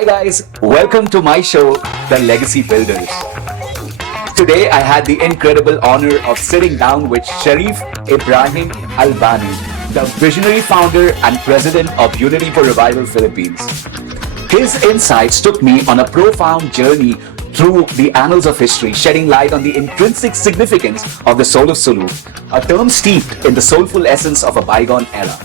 Hi guys, welcome to my show, The Legacy Builders. Today I had the incredible honor of sitting down with Shariff Ibrahim Albani, the visionary founder and president of Unity for Revival Philippines. His insights took me on a profound journey through the annals of history, shedding light on the intrinsic significance of the soul of Sulu, a term steeped in the soulful essence of a bygone era.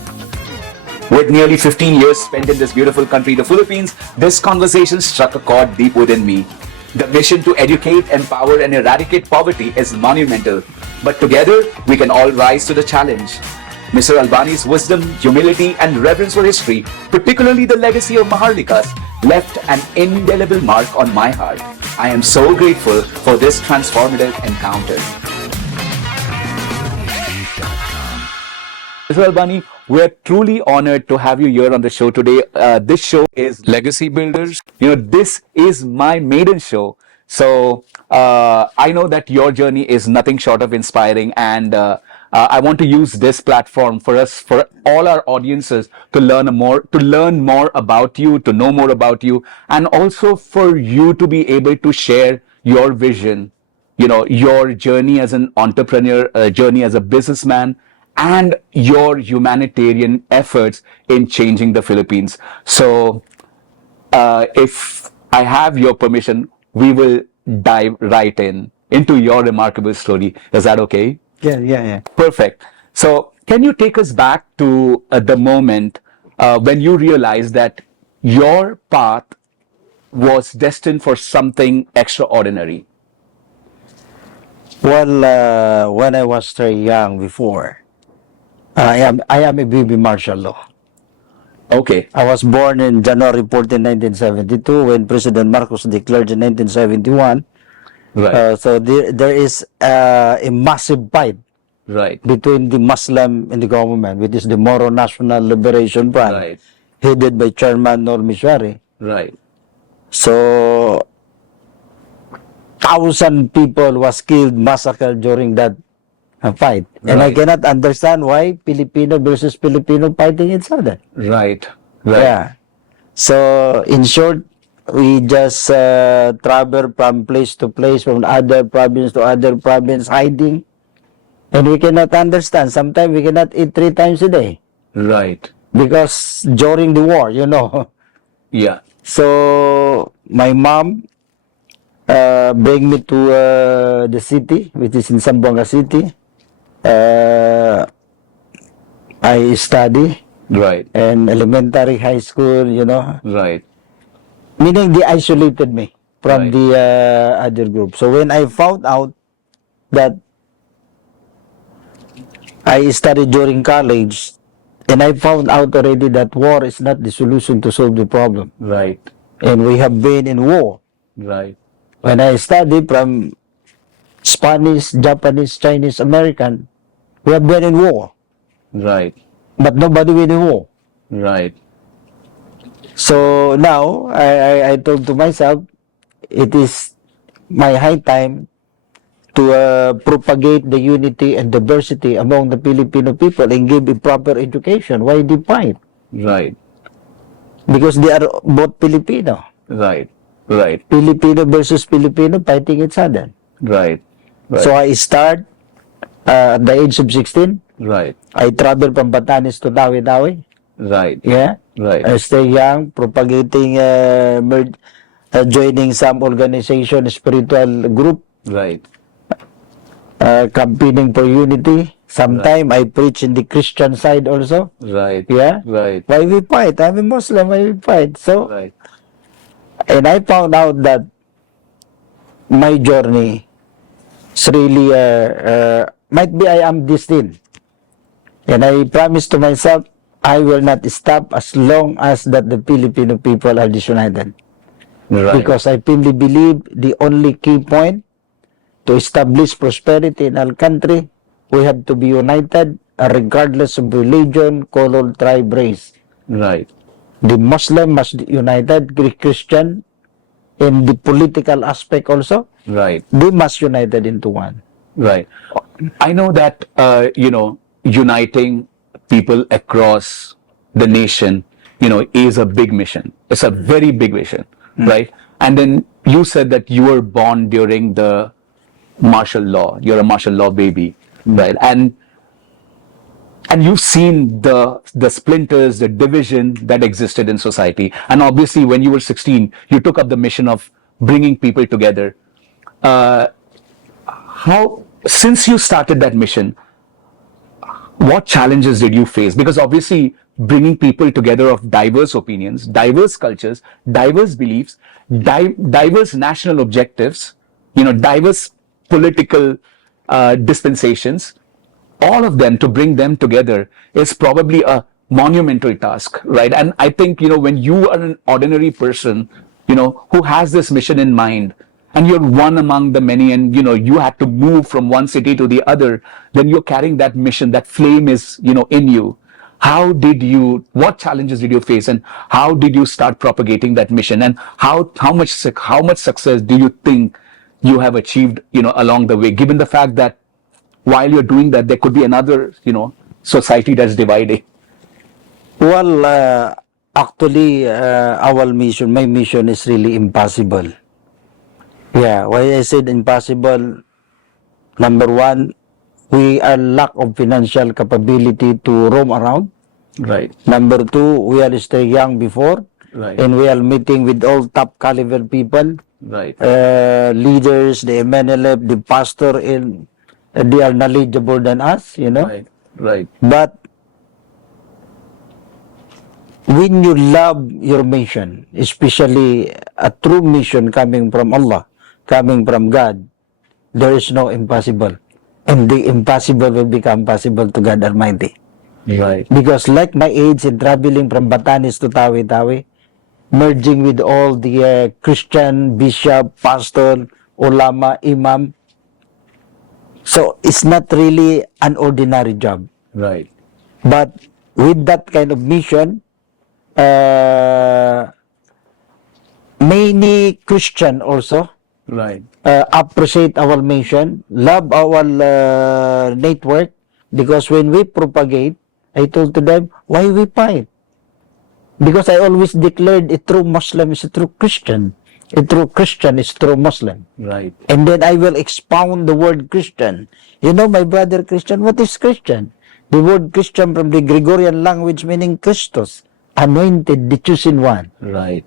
With nearly 15 years spent in this beautiful country, the Philippines, this conversation struck a chord deep within me. The mission to educate, empower, and eradicate poverty is monumental, but together we can all rise to the challenge. Mr. Albani's wisdom, humility, and reverence for history, particularly the legacy of Maharlikas, left an indelible mark on my heart. I am so grateful for this transformative encounter. Mr. Albani, we're truly honored to have you here on the show today. This show is Legacy Builders. This is my maiden show. So I know that your journey is nothing short of inspiring, and I want to use this platform for all our audiences to learn more about you, to know more about you, and also for you to be able to share your vision, your journey as an entrepreneur, journey as a businessman, and your humanitarian efforts in changing the Philippines. So, if I have your permission, we will dive right into your remarkable story. Is that okay? Yeah. Perfect. So, can you take us back to the moment when you realized that your path was destined for something extraordinary? Well, when I was very young before, I am a baby martial law. Okay. I was born in January 14, 1972, when President Marcos declared in 1971. Right. So there is a massive fight Right. between the Muslim and the government, which is the Moro National Liberation Front, Right. headed by Chairman Nor Mishwari. Right. So 1,000 people was killed, massacred during that fight. And I Right. cannot understand why Filipino versus Filipino fighting each other. Right. Yeah. So, in short, we just travel from place to place, from other province to other province, hiding. And we cannot understand. Sometimes we cannot eat 3 times a day. Right. Because during the war, Yeah. So, my mom bring me to the city, which is in Zamboanga City. I study Right. in elementary, high school, Right. meaning they isolated me from Right. the other group. So when I found out that I studied during college, and I found out already that war is not the solution to solve the problem. Right. And we have been in war. Right. When I studied from Spanish, Japanese, Chinese, American, we have been in war. Right. But nobody win the war. Right. So now, I told to myself, it is my high time to propagate the unity and diversity among the Filipino people and give a proper education. Why they fight? Right. Because they are both Filipino. Right. Right. Filipino versus Filipino fighting each other. Right. Right. So I start at the age of 16. Right. I travel from Batanes to Tawi-Tawi. Right. Yeah. Right. I stay young, propagating, joining some organization, spiritual group, Right. campaigning for unity. Sometime I preach in the Christian side also. Right. Yeah. Right. Why we fight? I'm a Muslim. Why we fight? So, Right. and I found out that my journey is really, might be I am destined. And I promise to myself, I will not stop as long as that the Filipino people are disunited. Right. Because I firmly believe the only key point to establish prosperity in our country, we have to be united regardless of religion, color, tribe, race. Right. The Muslim must be united, the Christian, in the political aspect also, Right. they must united into one. Right. I know that, uniting people across the nation is a big mission. It's a very big mission, right? And then you said that you were born during the martial law. You're a martial law baby, right? And you've seen the splinters, the division that existed in society. And obviously, when you were 16, you took up the mission of bringing people together. Since you started that mission, what challenges did you face? Because obviously, bringing people together of diverse opinions, diverse cultures, diverse beliefs, diverse national objectives, diverse political dispensations, all of them, to bring them together is probably a monumental task, right? And I think, when you are an ordinary person, who has this mission in mind, and you're one among the many, and, you had to move from one city to the other, then you're carrying that mission, that flame is, in you. What challenges did you face, and how did you start propagating that mission? And how much success do you think you have achieved, along the way, given the fact that while you're doing that, there could be another, society that's dividing? Well, actually, my mission is really impossible. Yeah, why I said impossible, number one, we are lack of financial capability to roam around. Right. Number two, we are still young before. Right. And we are meeting with all top caliber people. Right. Leaders, the MNLF, the pastor, and they are knowledgeable than us, Right. Right. But when you love your mission, especially a true mission coming from Allah, coming from God, there is no impossible. And the impossible will become possible to God Almighty. Right. Because like my age in traveling from Batanes to Tawi-Tawi, merging with all the Christian, bishop, pastor, ulama, imam, so it's not really an ordinary job. Right. But with that kind of mission, many Christian also Right. appreciate our mission, love our network, because when we propagate, I told to them, why we fight? Because I always declared a true Muslim is a true Christian. A true Christian is true Muslim. Right. And then I will expound the word Christian. My brother Christian, what is Christian? The word Christian from the Gregorian language meaning Christos, anointed, the chosen one. Right.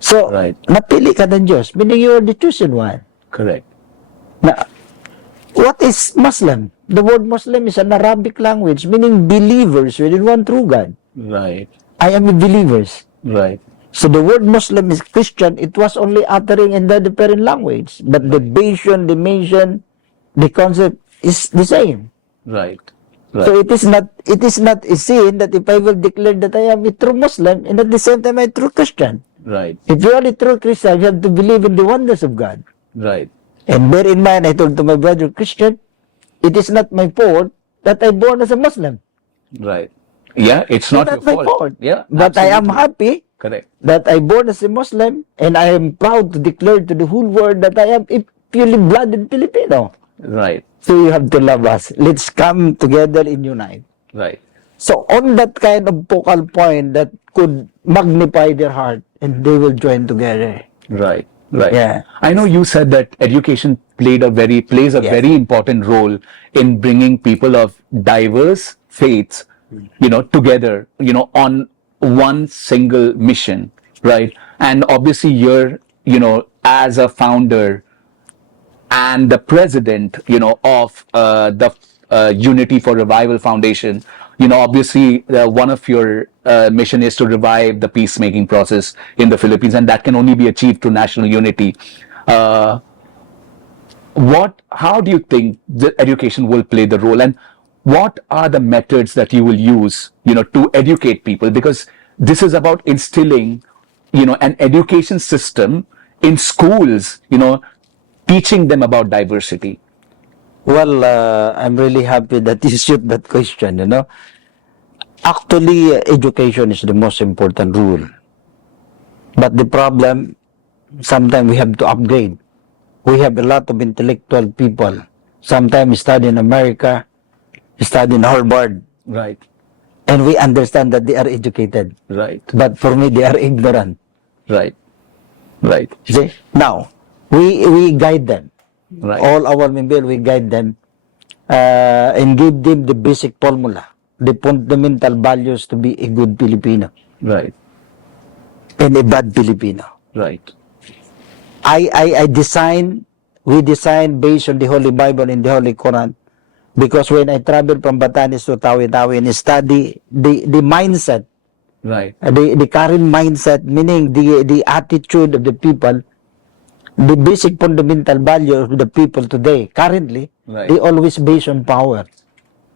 So, Right. napili ka ng Diyos, meaning you are the chosen one. Correct. Now, what is Muslim? The word Muslim is an Arabic language meaning believers within one true God. Right. I am a believers. Right. So the word Muslim is Christian. It was only uttering in the different language, but the vision, the mission, the concept is the same. Right. Right. So it is not a sin that if I will declare that I am a true Muslim and at the same time I am a true Christian. Right. If you are a true Christian, you have to believe in the wonders of God. Right. And bear in mind, I told to my brother Christian, it is not my fault that I born as a Muslim. Right. Yeah, it's not your my fault. Yeah. But I am absolutely. happy Correct. that I born as a Muslim, and I am proud to declare to the whole world that I am a purely blooded Filipino. Right. So you have to love us. Let's come together and unite. Right. So on that kind of focal point that could magnify their heart, and they will join together. Right. Right. Yeah. I know you said that education plays a Yes. very important role in bringing people of diverse faiths, together, on one single mission, right? And obviously you're, as a founder and the president, of the Unity for Revival Foundation, obviously one of your mission is to revive the peacemaking process in the Philippines, and that can only be achieved through national unity. How do you think the education will play the role, and what are the methods that you will use, to educate people? Because this is about instilling, an education system in schools, teaching them about diversity. Well, I'm really happy that you shoot that question, Actually, education is the most important rule. But the problem, sometimes we have to upgrade. We have a lot of intellectual people. Sometimes study in America, study in Harvard. Right. and we understand that they are educated. Right. But for me, they are ignorant. Right. Right. See? Now, we guide them. Right. All our members, we guide them and give them the basic formula, the fundamental values to be a good Filipino Right. and a bad Filipino. Right. We design based on the Holy Bible and the Holy Quran, because when I travel from Batanes to Tawi-Tawi and study the mindset, Right. the current mindset, meaning the attitude of the people, the basic fundamental value of the people today, currently, Right. they always based on power.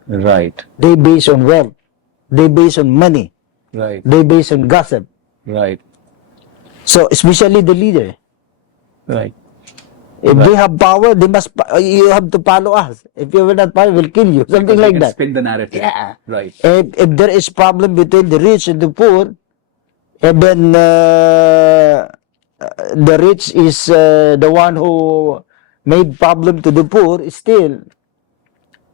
Right. They based on wealth. They based on money. Right. They based on gossip. Right. So, especially the leader. Right. If they have power, you have to follow us. If you will not follow, we'll kill you. Something like that. Spin the narrative. Yeah. Right. If there is problem between the rich and the poor, and then the rich is the one who made problem to the poor, still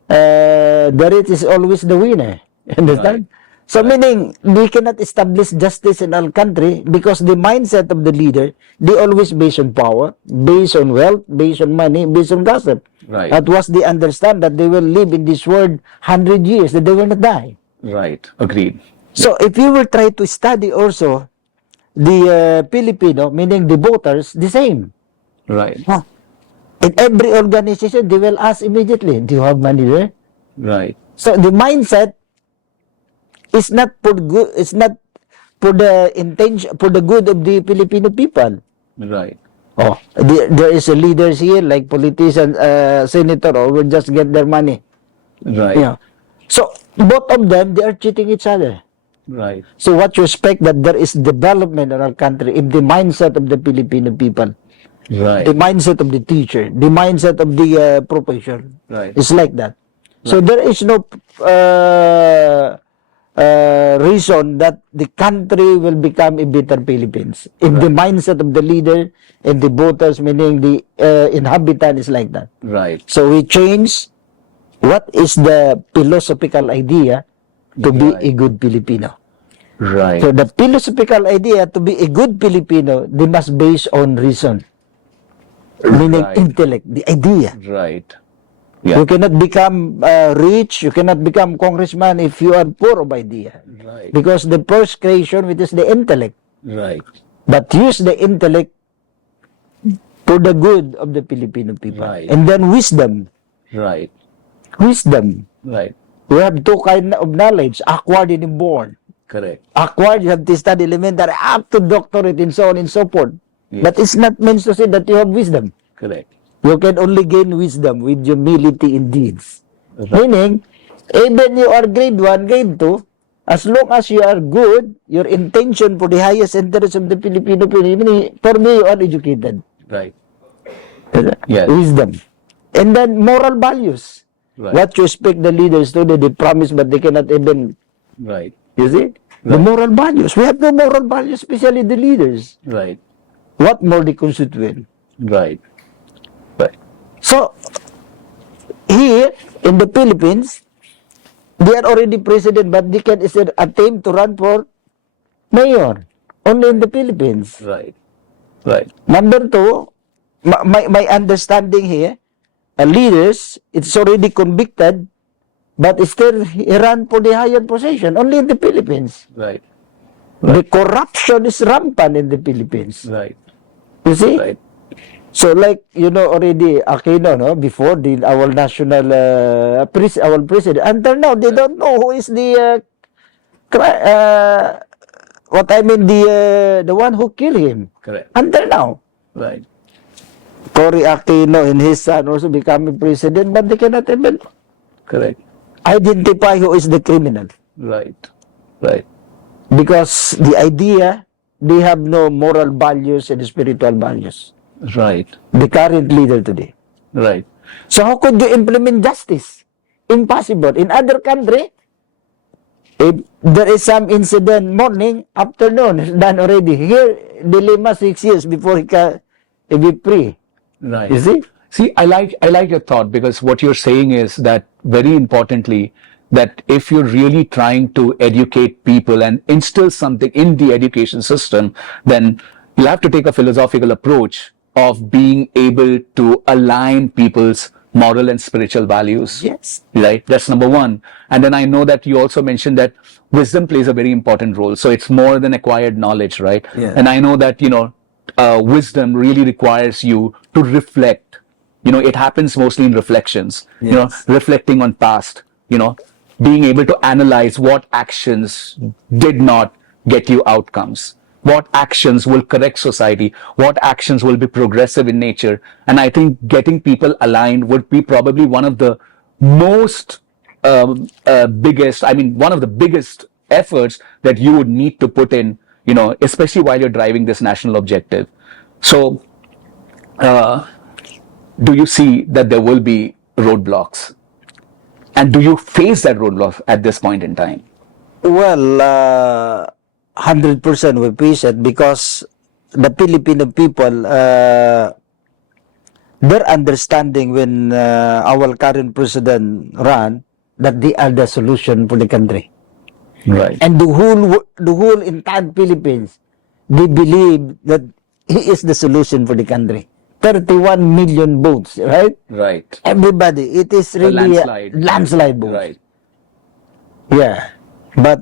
the rich is always the winner. Understand? Right. So meaning, we cannot establish justice in our country because the mindset of the leader, they always based on power, based on wealth, based on money, based on gossip. Right. That was they understand that they will live in this world 100 years, that they will not die. Right. Agreed. So if you will try to study also the Filipino, meaning the voters, the same. Right. Huh. In every organization, they will ask immediately, do you have money there? Right. So the mindset is not for good, it's not for the intention, for the good of the Filipino people. Right. Oh, there is a leaders here like politicians, senator, or will just get their money. Right. Yeah. So both of them, they are cheating each other. Right. So what you expect that there is development in our country if the mindset of the Filipino people, Right. the mindset of the teacher, the mindset of the profession, Right. is like that. So Right. there is no reason that the country will become a better Philippines if the mindset of the leader and the voters, meaning the inhabitant, is like that. Right. So we change what is the philosophical idea to be Right. a good Filipino. Right. So the philosophical idea to be a good Filipino, they must base on reason, meaning Right. intellect, the idea. Right. Yeah. You cannot become rich, you cannot become congressman if you are poor of idea. Right. Because the first creation, which is the intellect, Right. but use the intellect for the good of the Filipino people. Right. And then wisdom. Right. Wisdom. Right. We have two kinds of knowledge, acquired and inborn. Correct. Acquired, you have to study elementary up to doctorate and so on and so forth. Yes. But it's not meant to say that you have wisdom. Correct. You can only gain wisdom with humility in deeds. Right. Meaning, even you are grade 1, grade 2, as long as you are good, your intention for the highest interest of the Filipino community, for me, you are educated. Right. Yes. Wisdom. And then moral values. Right. What you expect the leaders to do, they promise, but they cannot even, Right. you see? The Right. moral values. We have no moral values, especially the leaders. Right. What more the constituent? Right. Right. So, here in the Philippines, they are already president, but they can still attempt to run for mayor. Only in the Philippines. Right. Right. Number two, my understanding here, leaders, it's already convicted, but still he ran for the higher position. Only in the Philippines. Right. The corruption is rampant in the Philippines. Right. You see? Right. So like, you know, already Aquino, no, before our national, our president, until now, they don't know who is the, what I mean, the one who killed him. Correct. Until now. Right. Cory Aquino and his son also becoming president, but they cannot even Correct. identify who is the criminal. Right. Right. Because the idea, they have no moral values and spiritual values. Right. The current leader today. Right. So how could you implement justice? Impossible. In other country, if there is some incident morning, afternoon, it's done already. Here, dilemma 6 years before he be free. Right. You see? See, I like your thought, because what you're saying is that very importantly, that if you're really trying to educate people and instill something in the education system, then you'll have to take a philosophical approach of being able to align people's moral and spiritual values. Yes. Right? That's number one. And then I know that you also mentioned that wisdom plays a very important role. So it's more than acquired knowledge, right? Yeah. And I know that, wisdom really requires you to reflect. It happens mostly in reflections, Yes. reflecting on past, being able to analyze what actions did not get you outcomes, what actions will correct society, what actions will be progressive in nature. And I think getting people aligned would be probably one of the most one of the biggest efforts that you would need to put in, especially while you're driving this national objective. So, do you see that there will be roadblocks? And do you face that roadblock at this point in time? Well, 100% we face it because the Filipino people, their understanding when our current president ran, that they are the solution for the country. Right. And the whole entire Philippines, they believe that he is the solution for the country. 31 million votes, right? Right. Everybody, it is really landslide. a landslide vote. Right. Yeah, but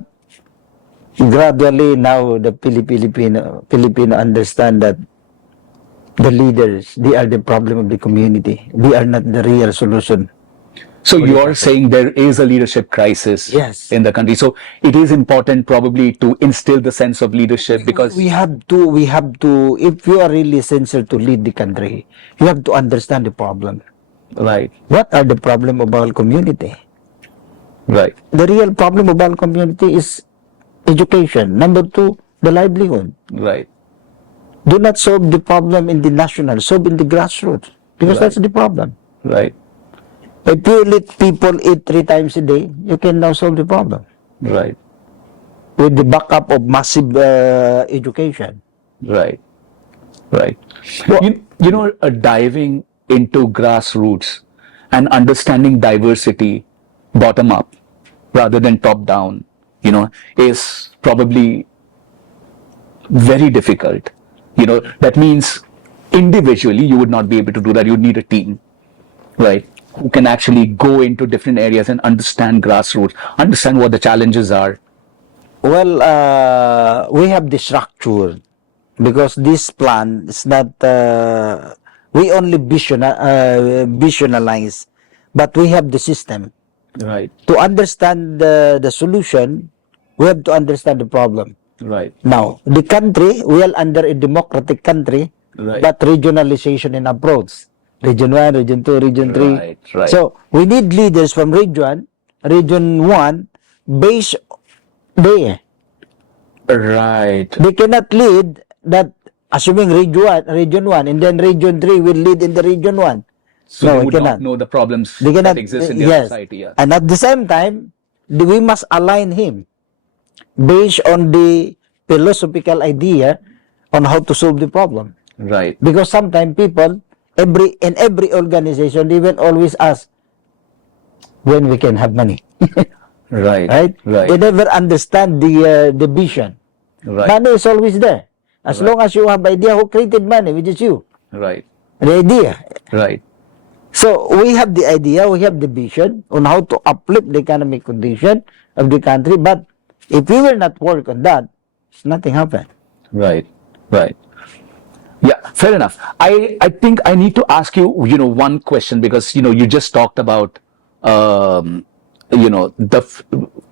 gradually now the Filipino understand that the leaders, they are the problem of the community. They are not the real solution. So you are saying there is a leadership crisis Yes. in the country. So it is important probably to instill the sense of leadership because we have to, if you are really sincere to lead the country, you have to understand the problem. right, What are the problem of our community? right, The real problem of our community is education. Number two, the livelihood. right, Do not solve the problem in the national, solve in the grassroots. Because Right. that's the problem. right, If you let people eat 3 times a day, you can now solve the problem. right, With the backup of massive education. right, right. Well- Diving into grassroots and understanding diversity bottom up rather than top down, is probably very difficult. That means individually you would not be able to do that. You need a team, right, who can actually go into different areas and understand grassroots, understand what the challenges are. Well, we have the structure because this plan is not, we only visualize, but we have the system. Right, To understand the solution, we have to understand the problem. right, Now, the country, we are under a democratic country, Right. but regionalization in approach. Region 1, Region 2, Region 3. Right, right. So, we need leaders from Region 1, based there. right, They cannot lead that, assuming Region 1, and then Region 3 will lead in the Region 1. so No, they we would cannot. not know the problems They cannot, that exist in their yes. society. Yeah. And at the same time, we must align him based on the philosophical idea on how to solve the problem. Right, Because sometimes people, in every organization, they will always ask when we can have money, right, right? right, They never understand the vision. right, Money is always there. As long as you have idea who created money, which is you, right, the idea. right, So we have the idea, we have the vision on how to uplift the economic condition of the country. But if we will not work on that, nothing happen. right, right. Yeah, fair enough. I think I need to ask you, one question because, you just talked about,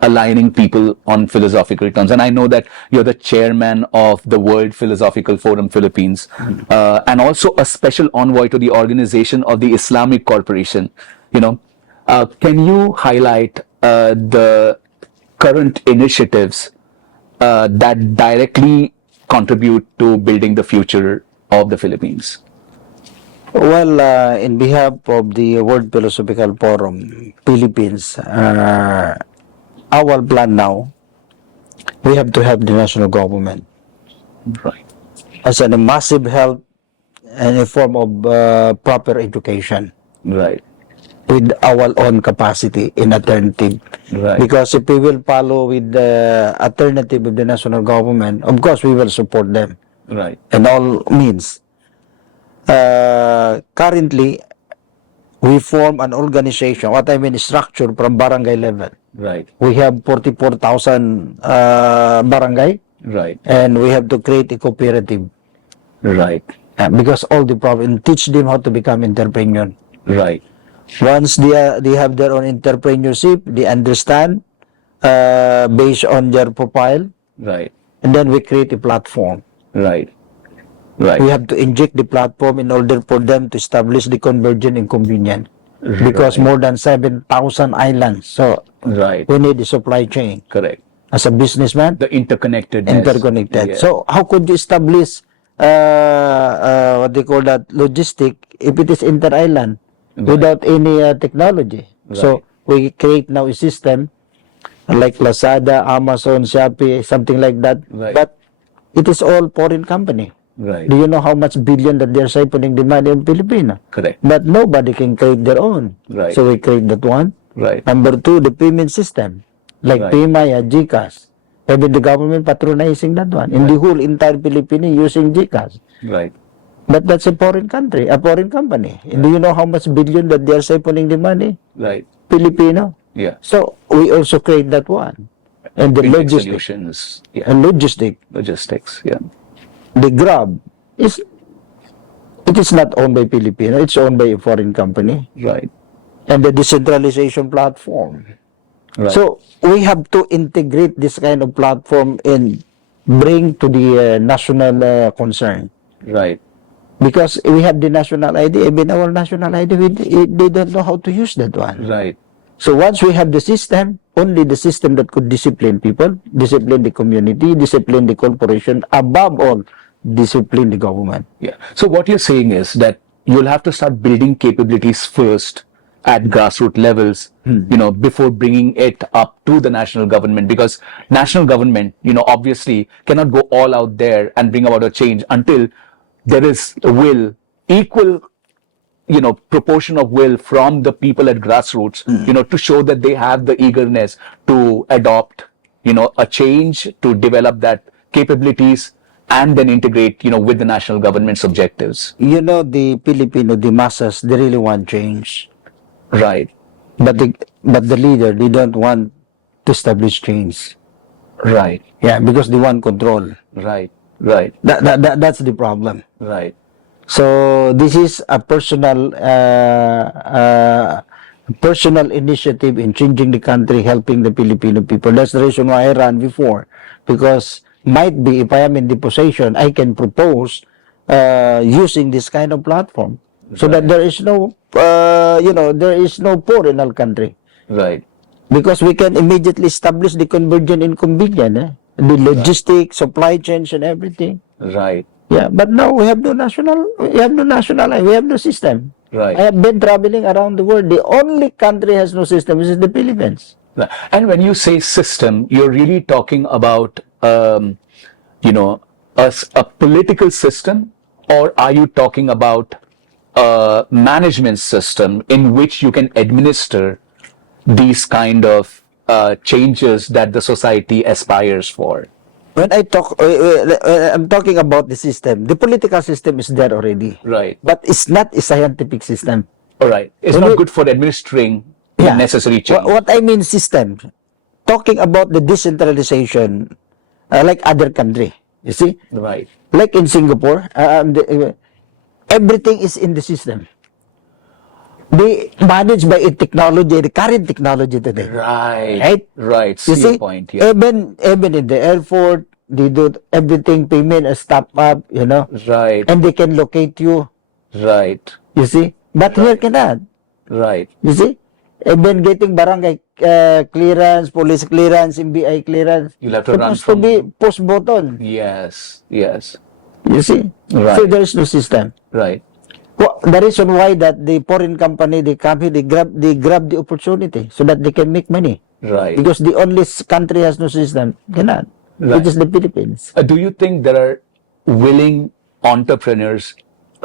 aligning people on philosophical terms. And I know that you're the chairman of the World Philosophical Forum Philippines, and also a special envoy to the organization of the Islamic Corporation. Can you highlight the current initiatives that directly contribute to building the future of the Philippines? Well, in behalf of the World Philosophical Forum Philippines, our plan now, we have to help the national government Right, as a massive help and a form of proper education. right, with our own capacity in alternative. Right. Because if we will follow with the alternative of the national government, of course we will support them Right. in all means. Currently, we form an organization, what I mean structure from barangay level. Right. We have 44,000 barangay, Right. and we have to create a cooperative. Right. Because all the province, teach them how to become entrepreneur. Right. Once they have their own entrepreneurship, they understand based on their profile, Right. and then we create a platform. Right. Right. We have to inject the platform in order for them to establish the convergent and convenient. Because Right. more than 7,000 islands, so Right. we need the supply chain. Correct. As a businessman, The interconnectedness. interconnected. Yeah. So how could you establish what they call that logistic if it is inter-island without any technology? So we create now a system like Lazada, Amazon, Shopee, something like that. Right. But it is all foreign company. Right. Do you know how much billion that they're siphoning the money in Philippines? Correct. But nobody can create their own. Right. So we create that one. Right. Number two, the payment system. Like Right. PMaya, GCash. Even the government patronizing that one. In the whole entire Philippines using GCash. Right. But that's a foreign country, a foreign company. Do you know how much billion that they are siphoning the money? Right. Filipino. Yeah. So we also create that one. And the Fintech logistic. solutions. Yeah. And logistic. Logistics. Yeah. The Grab is, it is not owned by Filipino, it's owned by a foreign company. Right. And the decentralization platform. Right. So we have to integrate this kind of platform and bring to the national concern. Right. Because we have the national ID, even our national ID, they don't know how to use that one. Right. So once we have the system, only the system that could discipline people, discipline the community, discipline the corporation, above all, discipline the government. Yeah. So what you're saying is that you'll have to start building capabilities first at grassroots levels, before bringing it up to the national government, because national government, obviously cannot go all out there and bring about a change until there is a will, equal, proportion of will from the people at grassroots, to show that they have the eagerness to adopt, a change, to develop that capabilities and then integrate, with the national government's objectives. The Filipino, the masses, they really want change. Right. But the leader, they don't want to establish change. Right. Yeah, because they want control. Right. Right. That's the problem. Right. So this is a personal initiative in changing the country, helping the Filipino people. That's the reason why I ran before, because might be if I am in the position, I can propose using this kind of platform, so that there is no there is no poor in our country. Right. Because we can immediately establish the convergent and convenient, the logistic, supply chains and everything. Right. Yeah, but now we have no national, we have no system. Right. I have been traveling around the world. The only country has no system is the Philippines. Right. And when you say system, you're really talking about, a political system, or are you talking about a management system in which you can administer these kind of changes that the society aspires for? When I talk, I'm talking about the system. The political system is there already. Right. But it's not a scientific system. All right. It's not good for administering the necessary change. What I mean system, talking about the decentralization, like other country, you see? Right. Like in Singapore, everything is in the system. They manage by a technology, the current technology today. Right. Right. You See see, your point. Yeah. even in the airport, they do everything, payment, stop up, Right. and they can locate you. Right. You see, but here cannot. Right. You see, even getting barangay clearance, police clearance, MBI clearance, You'll have to run supposed to be push button. Yes. Yes. You see, Right. so there is no system. Right. Well, the reason why that the foreign company, they come here, they grab the opportunity so that they can make money. Right. Because the only country has no system, cannot. Right. It is the Philippines. Do you think there are willing entrepreneurs,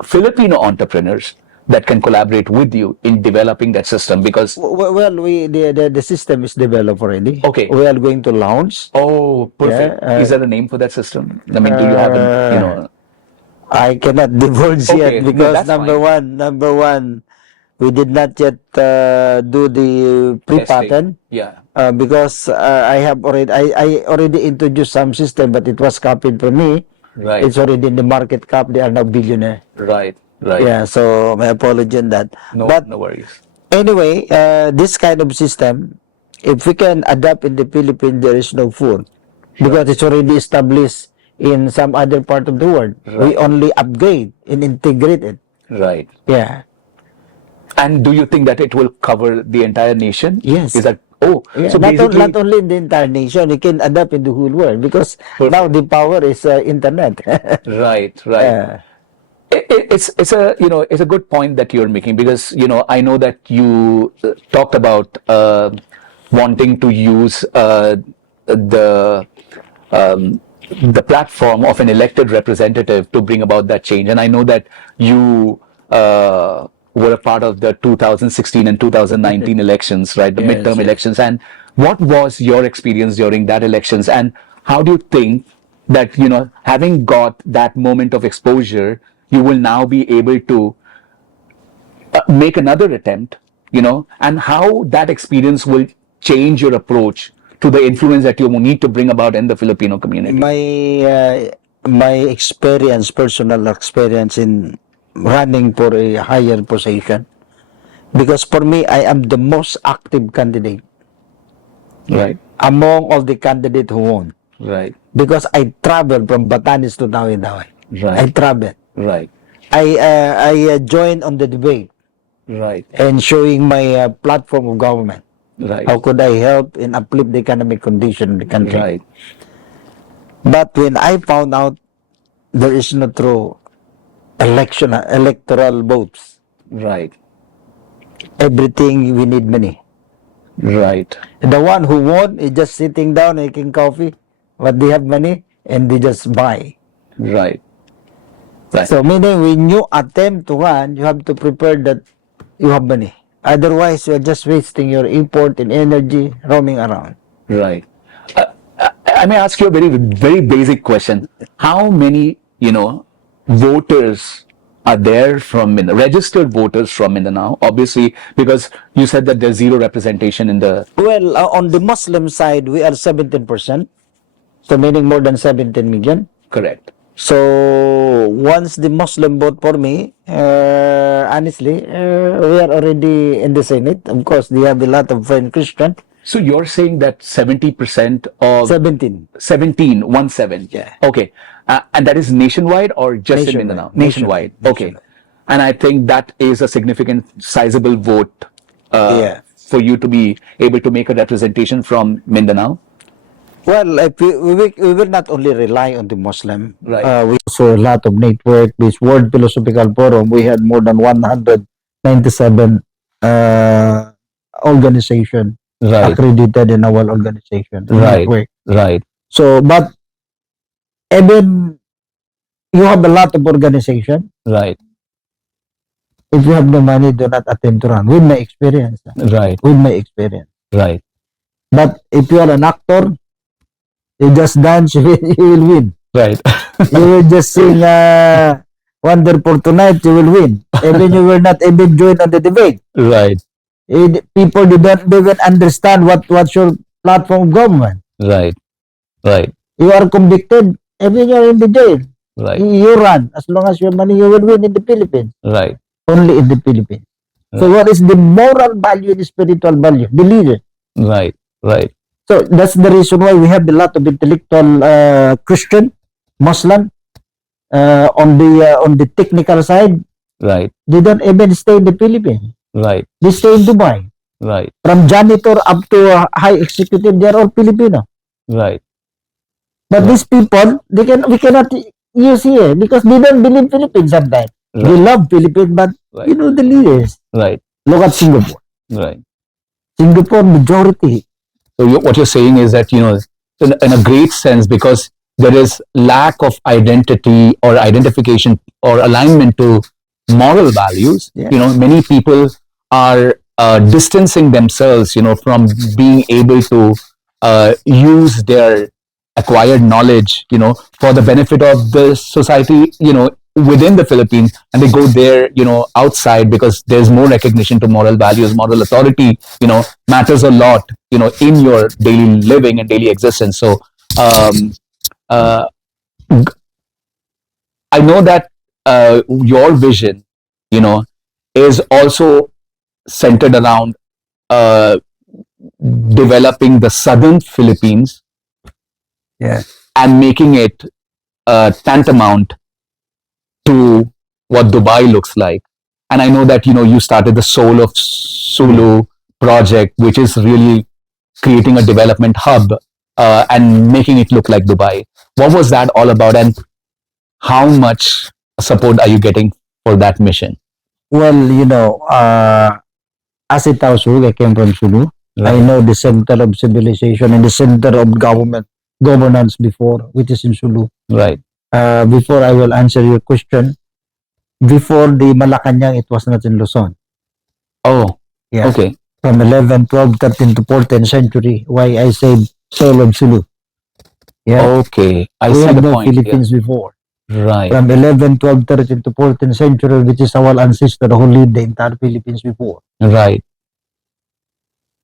Filipino entrepreneurs, that can collaborate with you in developing that system? Because Well, the system is developed already. Okay. We are going to launch. Oh, perfect. Yeah, Is there a name for that system? I mean, do you have I cannot divulge Okay, yet no, because that's fine. number one, we did not yet do the pre-pattern. Yeah. Because I already introduced some system, but it was copied from me. Right. It's already in the market cap. They are now billionaire. Right. Right. Yeah, so my apology on that. No, But no worries. anyway, this kind of system, if we can adapt in the Philippines, there is no food because it's already established in some other part of the world. We Right. only upgrade and integrate it. Right. Yeah. And do you think that it will cover the entire nation? Yes. Is that Yeah, so not basically only in the entire nation, it can adapt in the whole world because Perfect. now the power is internet. right, right. Yeah. It's a it's a good point that you're making, because I know that you talked about wanting to use the the platform of an elected representative to bring about that change. And I know that you were a part of the 2016 and 2019 elections, right? The Yes, midterm yes. elections. And what was your experience during that elections? And how do you think that, having got that moment of exposure, you will now be able to make another attempt, and how that experience will change your approach to the influence that you need to bring about in the Filipino community? My experience, personal experience in running for a higher position, because for me, I am the most active candidate Right, among all the candidates who won. right, Because I traveled from Batanes to Tawi-Tawi. Right. I traveled. right, I joined on the debate right, and showing my platform of government. right, How could I help and uplift the economic condition of the country? right, But when I found out there is no true electoral votes, right, everything we need money. right, The one who won is just sitting down making coffee, but they have money and they just buy. right, right. So meaning when you attempt to run, you have to prepare that you have money. Otherwise, you are just wasting your effort and energy roaming around. Right. I may ask you a very, very basic question. How many, voters are there from Mindanao, registered voters from Mindanao? Obviously, because you said that there's zero representation in the. Well, on the Muslim side, we are 17%. So meaning more than 17 million. Correct. So once the Muslim vote for me, honestly, we are already in the Senate. Of course, they have a lot of friend Christian. So you're saying that 70% of 17. 17, 17. Yeah. Okay. And that is nationwide or just in Nationwide. Mindanao? Nationwide. Okay. Nationwide. And I think that is a significant, sizable vote Yeah. for you to be able to make a representation from Mindanao. Well, if we will not only rely on the Muslim. Right. We also a lot of network. This World Philosophical Forum, we had more than 197 organization accredited in our organization. Network. Right. So, but even you have a lot of organization. Right. If you have no money, do not attempt to run. With my experience. Right. With my experience. Right. But if you are an actor, you just dance, you will win. Right. You will just sing Wonderful Tonight, you will win. Even you will not even join on the debate. Right. People didn't even understand what's your platform of government. Right. Right. You are convicted, even you are in the jail. Right. You run. As long as you have money, you will win in the Philippines. Right. Only in the Philippines. So what is the moral value and the spiritual value? The leader. Right. Right. So that's the reason why we have a lot of intellectual Christian, Muslim, on the technical side. Right. They don't even stay in the Philippines. Right. They stay in Dubai. Right. From janitor up to high executive, they are all Filipino. Right. But these people, we cannot use here because they don't believe Philippines sometimes. Right. They love Philippines, but you know the leaders. Right. Look at Singapore. Right. Singapore majority. So what you're saying is that, in a great sense, because there is lack of identity or identification or alignment to moral values. Yeah. Many people are distancing themselves, from being able to use their acquired knowledge, for the benefit of the society, within the Philippines, and they go there, outside, because there's more recognition to moral values. Moral authority, matters a lot, in your daily living and daily existence. So, uh, I know that your vision, is also centered around uh, developing the southern Philippines Yeah. and making it tantamount to what Dubai looks like. And I know that you started the Soul of Sulu project, which is really creating a development hub and making it look like Dubai. What was that all about, and how much support are you getting for that mission? Well, as a Tao Sulu, I came from Sulu. I Right. know the center of civilization and the center of governance before, which is in Sulu. Right. Before I will answer your question, before the Malacanang, it was not in Luzon. Oh, Yeah. okay. From 11, 12, 13 to 14th century. Why I said Soul of Sulu. Yeah. Okay. I We see had the no point. Yeah. Philippines before. Right. From 11, 12, 13 to 14th century, which is our ancestor who lived the entire Philippines before. Right.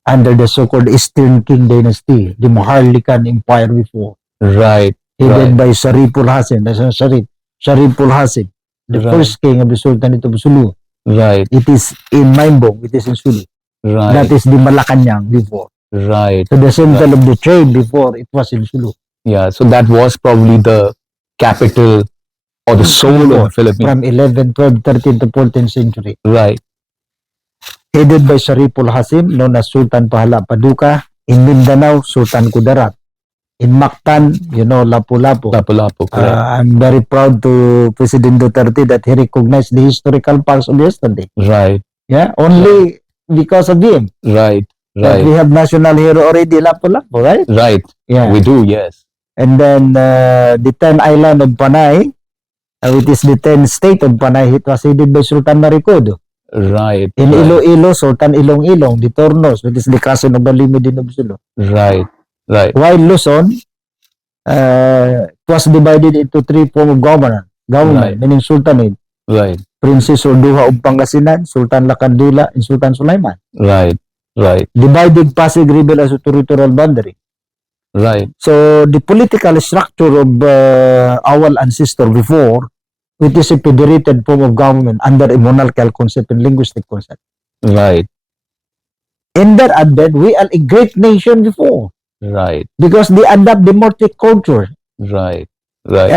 Under the so-called Eastern King dynasty, the Maharlikan Empire before. Right. Headed Right. by Shariful Hasan. That's a Shariful Hasan, the Right. first king of the Sultanate of Sulu. Right. It is in Maimbong, it is in Sulu. Right. That is the Malacanang before. Right. So the center of the trade before, it was in Sulu. Yeah. So that was probably the capital or the soul of the Philippines. From 11, 12, 13 to 14th century. Right. Headed by Shariful Hasim, known as Sultan Pahala Paduka. In Mindanao, Sultan Kudarat. In Mactan, Lapu-Lapu. Lapu-Lapu. Correct. I'm very proud to President Duterte that he recognized the historical parts of yesterday. Right. Yeah, only because of him. Right. That we Right. have national hero already, Lapu-Lapu, right? Right. Yeah. We do. Yes. And then the 10th island of Panay, which is the 10th state of Panay, it was headed by Sultan Marikodo. Right. In Right. Iloilo, Sultan Ilong-Ilong, the Tornos, which is the cousin of Balimidin of Sulu. Right. Right. While Luzon, it was divided into three forms of government, Right. meaning Sultanate. Right. Princess Orduha of Pangasinan, Sultan Lakandula, and Sultan Sulaiman. Right. Right. Divided Pasig River as a territorial boundary. Right. So the political structure of our ancestor before, it is a federated form of government under a monarchical concept and linguistic concept. Right. In their advent, we are a great nation before Right. because they adapt the multicultural. Right. Right.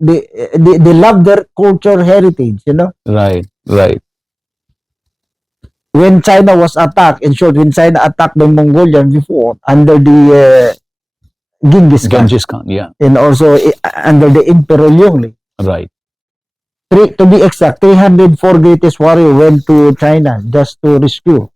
They love their culture heritage, Right. Right. When China was attacked, in short, when China attacked the Mongolian before, under the Genghis Khan, Genghis Khan. Yeah. and also under the Emperor Yongli. Right. To be exact, 304 greatest warrior went to China just to rescue.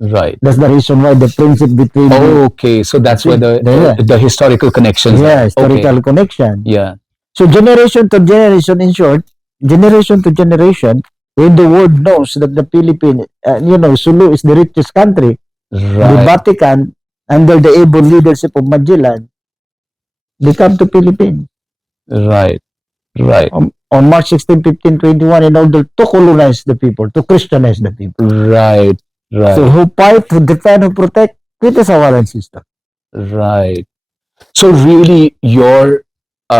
Right. That's the reason why the friendship between Okay. So that's where the historical connections. yeah, Are. historical Okay. connection. Yeah. So generation to generation, in short, generation to generation, when the world knows that the Philippines, Sulu is the richest country, the Right. Vatican, under the able leadership of Magellan, they come to Philippines Right. Right. on March 16, 1521 in order to colonize the people, to Christianize the people. Right. Right. So who fight, who defend, who protect, it is our ancestor. Right. So really, your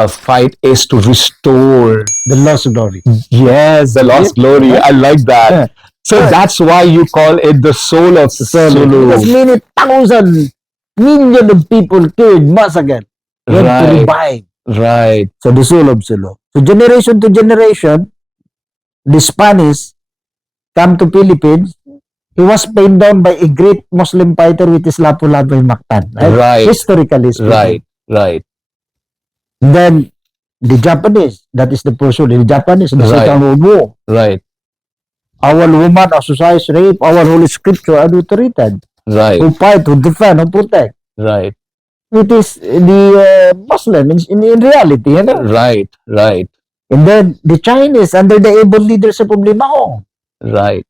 fight is to restore. The lost glory. Yes, the lost glory. I like that. Yeah. So that's why you call it the soul of Sulu. Because many thousand, million of people killed, massacred, went to Right. revive. Right. So the soul of Sulu. So generation to generation, the Spanish come to Philippines. He was pinned down by a great Muslim fighter, which is Lapu-Lapu Mactan. Right. Historically speaking. Right. Right. Then the Japanese, that is the person, the Japanese, the Right. Second World War. Right. Our woman, our society, rape, our holy scripture adulterated. Right. Who fight, who defend, who protect. Right. It is the Muslim in reality, Right. Right. And then the Chinese under the able leadership of Limao, Right.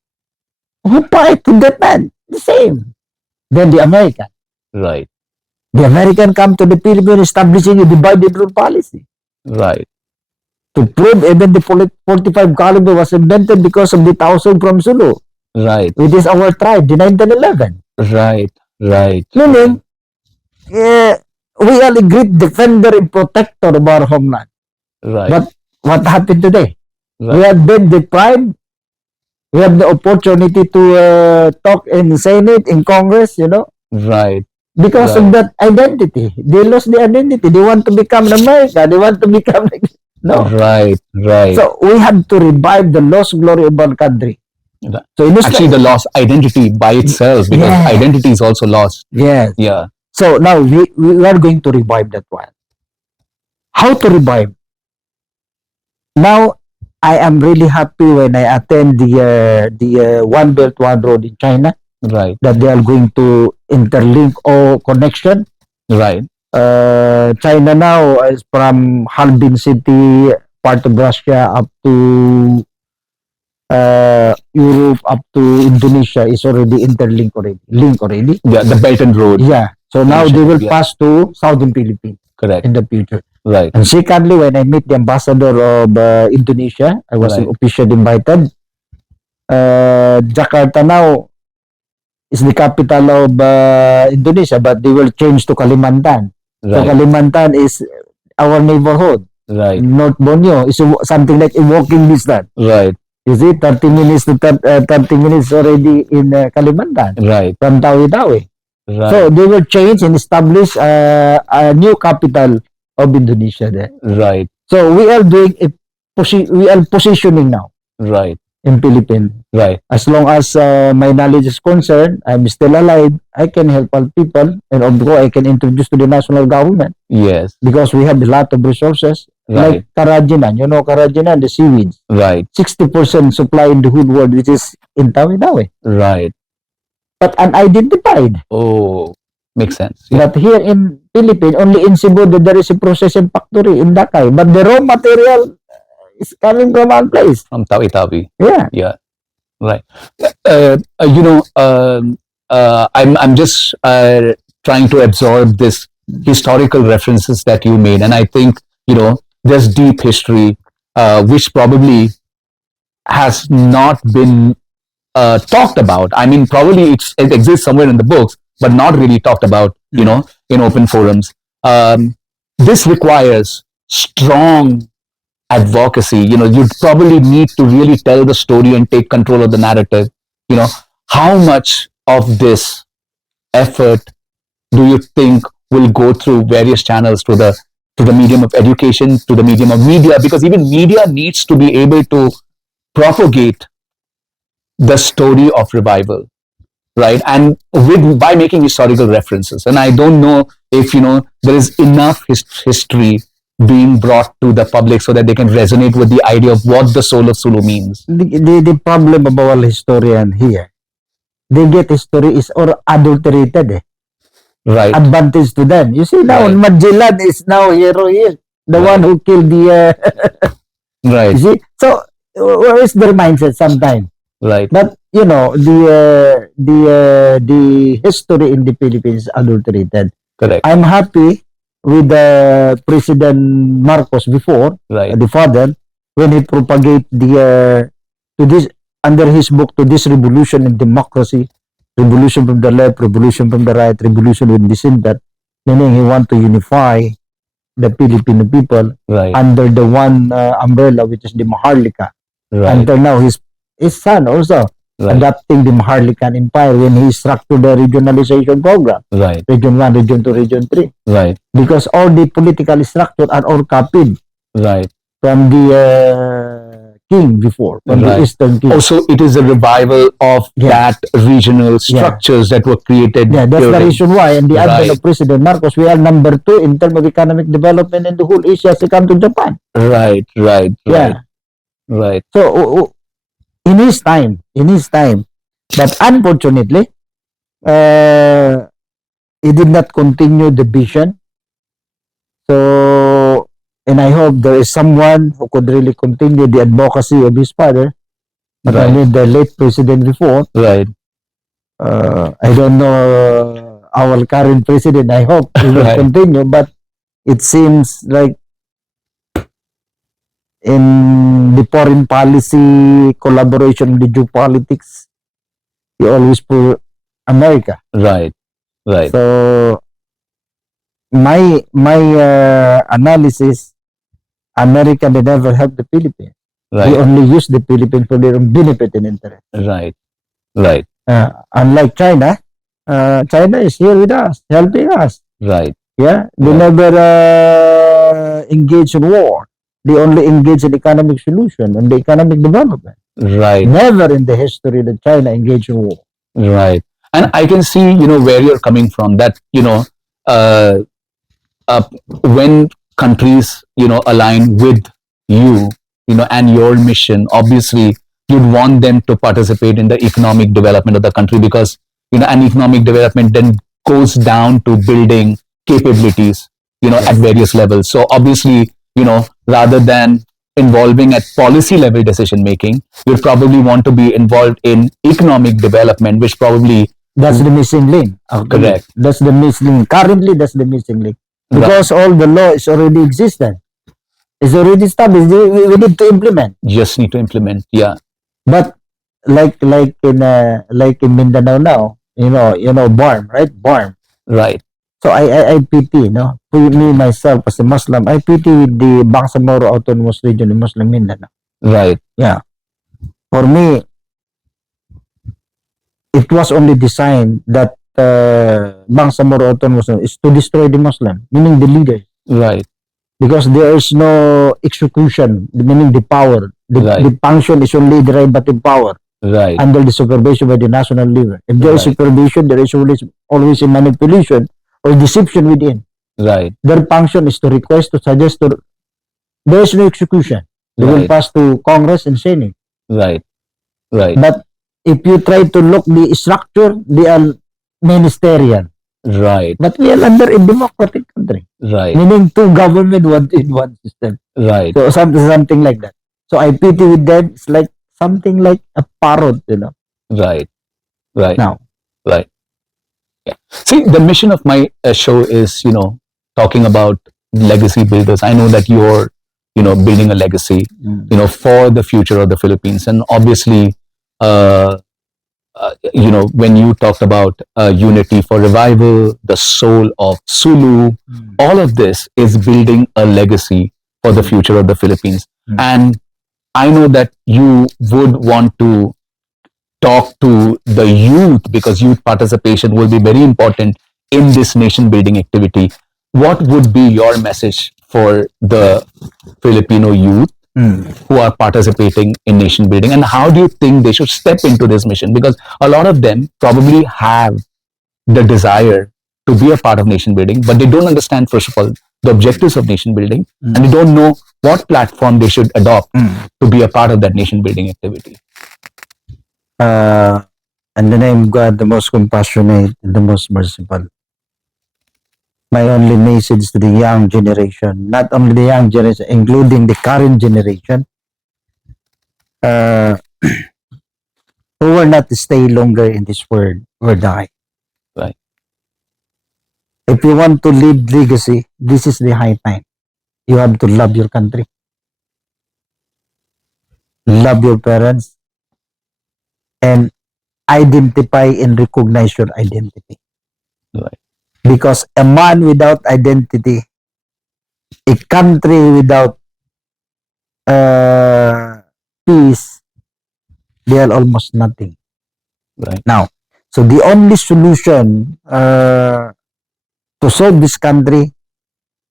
who fight to that man, the same. Then the American. Right. The American come to the Philippines establishing a divide and rule policy. Right. To prove even the 45 caliber was invented because of the Tausug from Sulu, Right. which is our tribe, the 1911. Right. Right. Meaning, we are a great defender and protector of our homeland. Right. But what happened today? We Right. have been deprived. We have the opportunity to talk in Senate, in Congress, Right. because of that identity. They lost the identity. They want to become America. They want to become no. Right. Right. So we have to revive the lost glory of our country. So in this Actually, the lost identity by itself, because Yeah. identity is also lost. yes. Yeah. So now we are going to revive that one. How to revive? Now I am really happy when I attend the One Belt One Road in China, Right. that they are going to interlink or connection. Right. China now is from Harbin City, part of Russia, up to Europe, up to Indonesia is already interlinked already. Link already. Yeah. The Belt and Road. Yeah. So now they will Yeah. pass to Southern Philippines Correct. in the future. Right. And secondly, when I meet the ambassador of Indonesia, I was Right. officially invited. Jakarta now is the capital of Indonesia, but they will change to Kalimantan. So Right. Kalimantan is our neighborhood. Right. North Borneo is something like a walking distance. Right. You see, 30 minutes to 30 minutes already in Kalimantan Right. from Tawi-Tawi. Right. So they will change and establish a new capital of Indonesia there. Right. So we are doing we are positioning now Right. in Philippines. Right. As long as my knowledge is concerned, I'm still alive, I can help all people, and of course I can introduce to the national government Yes. because we have a lot of resources. Right. Like Karajinan, Karajinan, the seaweeds. Right. 60% supply in the whole world, which is in Tawi-Tawi. Right. But unidentified. Oh, makes sense. Yeah. But here in Philippines, only in Cebu that there is a processing factory in Dakay. But the raw material is coming from one place. From Tawi-Tawi. Yeah. Yeah. Right. I'm just trying to absorb this historical references that you made, and I think there's deep history which probably has not been talked about. I mean, probably it exists somewhere in the books, but not really talked about. In open forums. This requires strong advocacy. You'd probably need to really tell the story and take control of the narrative. How much of this effort do you think will go through various channels, to the medium of education, to the medium of media? Because even media needs to be able to propagate the story of revival, right? And by making historical references. And I don't know if there is enough history being brought to the public so that they can resonate with the idea of what the soul of Sulu means. The problem of our historian here, they get history is or adulterated. Right. Advantage to them. You see now, Right. Magellan is now hero here. The Right. one who killed the... Right. you see? So, where is their mindset sometimes? Right. But, the history in the Philippines is adulterated. Correct. I'm happy with President Marcos before, Right. the father, when he propagate to this, under his book, to this revolution in democracy, revolution from the left, revolution from the right, revolution with this and that, meaning he want to unify the Filipino people Right. under the one umbrella, which is the Maharlika. Right. Until now, his son also Right. adapting the Maharlikan Empire when he structured the regionalization program, Right. Region 1, Region 2, Region 3. Right. Because all the political structure are all copied Right. from the king before, from Right. the Eastern king. Also, it is a revival of Yeah. that regional structures that were created. Yeah, that's the during- reason why in the advent Right. of President Marcos, we are number 2 in terms of economic development in the whole Asia second to Japan. Right. Right. Right. Yeah. Right. So, in his time, but unfortunately, he did not continue the vision. So, and I hope there is someone who could really continue the advocacy of his father, not Right. only the late president before. Right. I don't know our current president. I hope he will Right. continue, but it seems like in the foreign policy collaboration, the geopolitics, he always put America. Right. Right. So my analysis, America they never help the Philippines. They Right. only use the Philippines for their own benefit and interest. Right. Right. Unlike China, China is here with us, helping us. Right. Yeah, they Right. never engage in war. They only engage in economic solution and the economic development. Right. Never in the history that China engaged in war. Right. And I can see, where you're coming from, that, uh, when countries, align with you, and your mission, obviously, you'd want them to participate in the economic development of the country, because, an economic development then goes down to building capabilities, at various levels. So obviously, rather than involving at policy level decision making, you'd probably want to be involved in economic development, which probably That's the missing link. Correct. That's the missing. Currently, that's the missing link because all the law is already existent. It's already established. We need to implement. just need to implement. Yeah. But like in Mindanao now, BARM, right? BARM. Right. So I pity, for me myself as a Muslim, I pity with the Bangsamoro Autonomous Region in Muslim Mindanao. Right. Yeah. For me, it was only designed that Bangsamoro Autonomous is to destroy the Muslim, meaning the leaders. Right. Because there is no execution, meaning the power. Right. The function is only derivative power Right. under the supervision by the national leader. If there is Right. supervision, there is always a manipulation or deception within. Right. Their function is to request, to suggest, to there is no execution. They will Right. pass to Congress and Senate. Right. Right. But if you try to look the structure, they are ministerial. Right. But we are under a democratic country, Right. meaning two government, one in one system. Right. So something like that. So I pity with them. It's like something like a parrot, Right. Right. Now, Right. Yeah. See, the mission of my show is, talking about legacy builders. I know that you're, building a legacy, for the future of the Philippines. And obviously, when you talked about unity for revival, the soul of Sulu, all of this is building a legacy for the future of the Philippines. And I know that you would want to talk to the youth, because youth participation will be very important in this nation building activity. What would be your message for the Filipino youth who are participating in nation building, and how do you think they should step into this mission? Because a lot of them probably have the desire to be a part of nation building, but they don't understand, first of all, the objectives of nation building, and they don't know what platform they should adopt to be a part of that nation building activity. in the name of God, the most compassionate and the most merciful. My only message to the young generation, not only the young generation, including the current generation, who will not stay longer in this world or die. Right. If you want to leave legacy, this is the high time. You have to love your country. Love your parents. And identify and recognize your identity. Right. Because a man without identity, a country without peace, they are almost nothing. Right. Now, so the only solution to solve this country,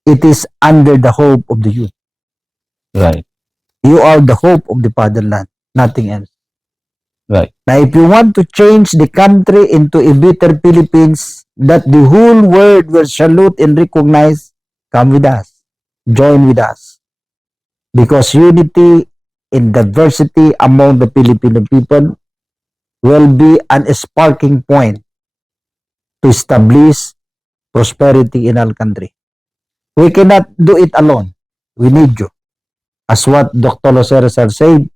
it is under the hope of the youth. Right. You are the hope of the fatherland, nothing else. Right. Now, if you want to change the country into a better Philippines that the whole world will salute and recognize, come with us. Join with us. Because unity and diversity among the Filipino people will be an sparking point to establish prosperity in our country. We cannot do it alone. We need you. As what Dr. Loceres have said,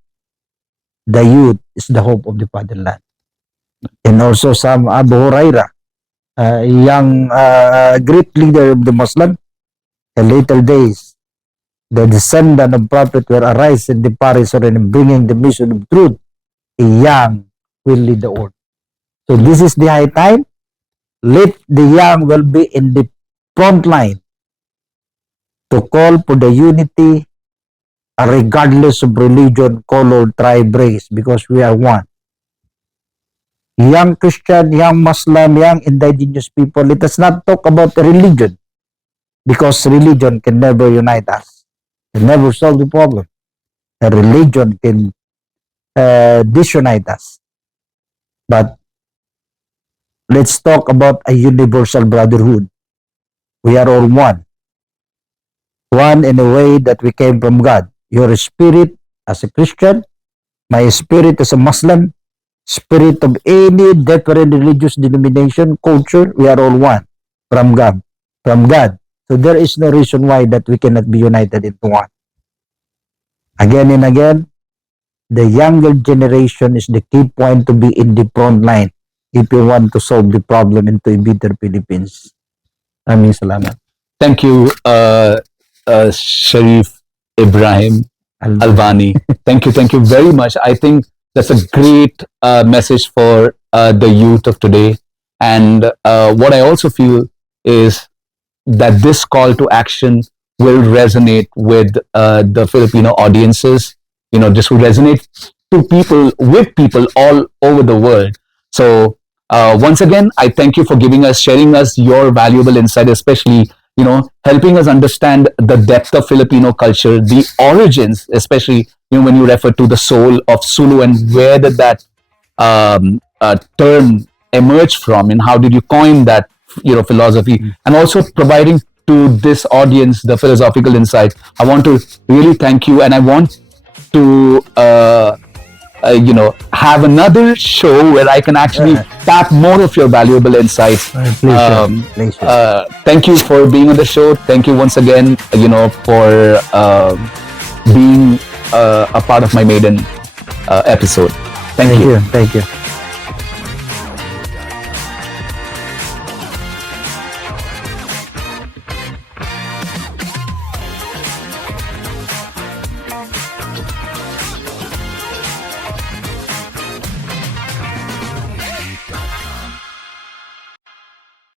the youth is the hope of the fatherland. And also some Abu Huraira, a young great leader of the Muslim, in later days, the descendant of Prophet will arise in the Paris in bringing the mission of truth. A young will lead the old. So this is the high time. Let the young will be in the front line to call for the unity regardless of religion, color, tribe, race, because we are one. Young Christian, young Muslim, young indigenous people, let us not talk about religion, because religion can never unite us. It never solve the problem. A religion can disunite us. But let's talk about a universal brotherhood. We are all one. One in a way that we came from God. Your spirit as a Christian, my spirit as a Muslim, spirit of any different religious denomination, culture, we are all one from God. From God. So there is no reason why that we cannot be united into one. Again and again, the younger generation is the key point to be in the front line if you want to solve the problem into a better Philippines. Aming salamat. Thank you, Shariff Ibrahim Albani. Thank you very much. I think that's a great message for the youth of today. And what I also feel is that this call to action will resonate with the Filipino audiences. You know, this will resonate to people, with people all over the world. So once again, I thank you for sharing us your valuable insight, especially, you know, helping us understand the depth of Filipino culture, the origins, especially, you know, when you refer to the soul of Sulu and where did that term emerge from and how did you coin that, you know, philosophy, and also providing to this audience the philosophical insight. I want to really thank you, and I want to you know, have another show where I can actually tap more of your valuable insights. Pleasure. Thank you for being on the show. Thank you once again, you know, for being a part of my maiden episode. Thank you. Thank you.